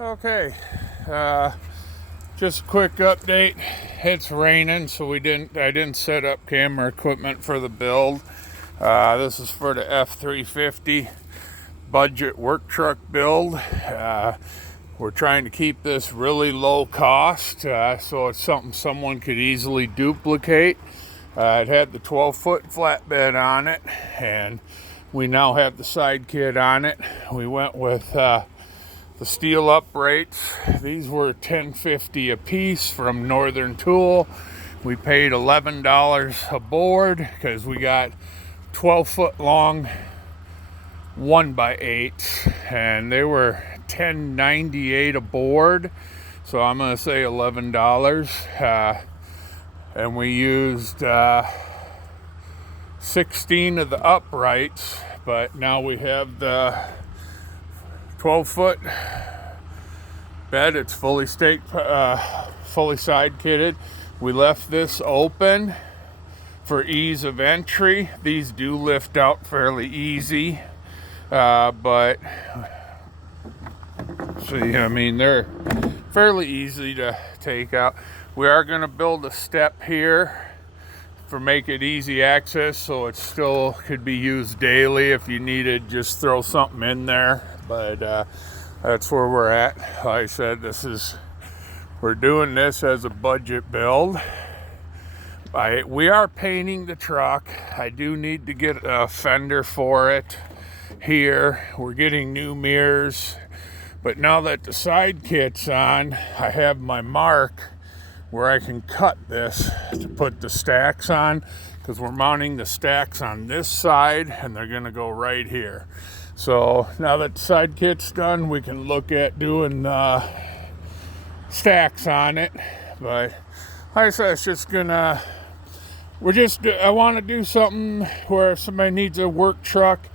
Okay, just a quick update. It's raining, so I didn't set up camera equipment for the build. This is for the F350 budget work truck build. We're trying to keep this really low cost, so it's something someone could easily duplicate. It had the 12-foot flatbed on it, and we now have the side kit on it. We went with the steel uprights. These were $10.50 a piece from Northern Tool. We paid $11 a board because we got 12-foot long 1x8s, and they were $10.98 a board. So I'm gonna say $11. And we used 16 of the uprights, but now we have the 12-foot bed. It's fully staked, fully side kitted. We left this open for ease of entry. These do lift out fairly easy, but see, I mean, they're fairly easy to take out. We are going to build a step here for make it easy access, so it still could be used daily if you needed. Just throw something in there, but that's where we're at. Like I said, we're doing this as a budget build. We are painting the truck. I do need to get a fender for it here. We're getting new mirrors, but now that the side kit's on, I have my mark where I can cut this to put the stacks on, because we're mounting the stacks on this side and they're gonna go right here. So now that the side kit's done, we can look at doing stacks on it. But like I said, it's just gonna, I want to do something where if somebody needs a work truck,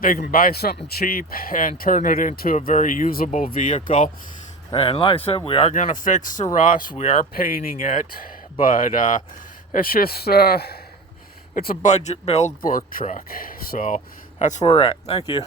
they can buy something cheap and turn it into a very usable vehicle. And like I said, we are going to fix the rust. We are painting it, but it's just, it's a budget build work truck. So that's where we're at. Thank you.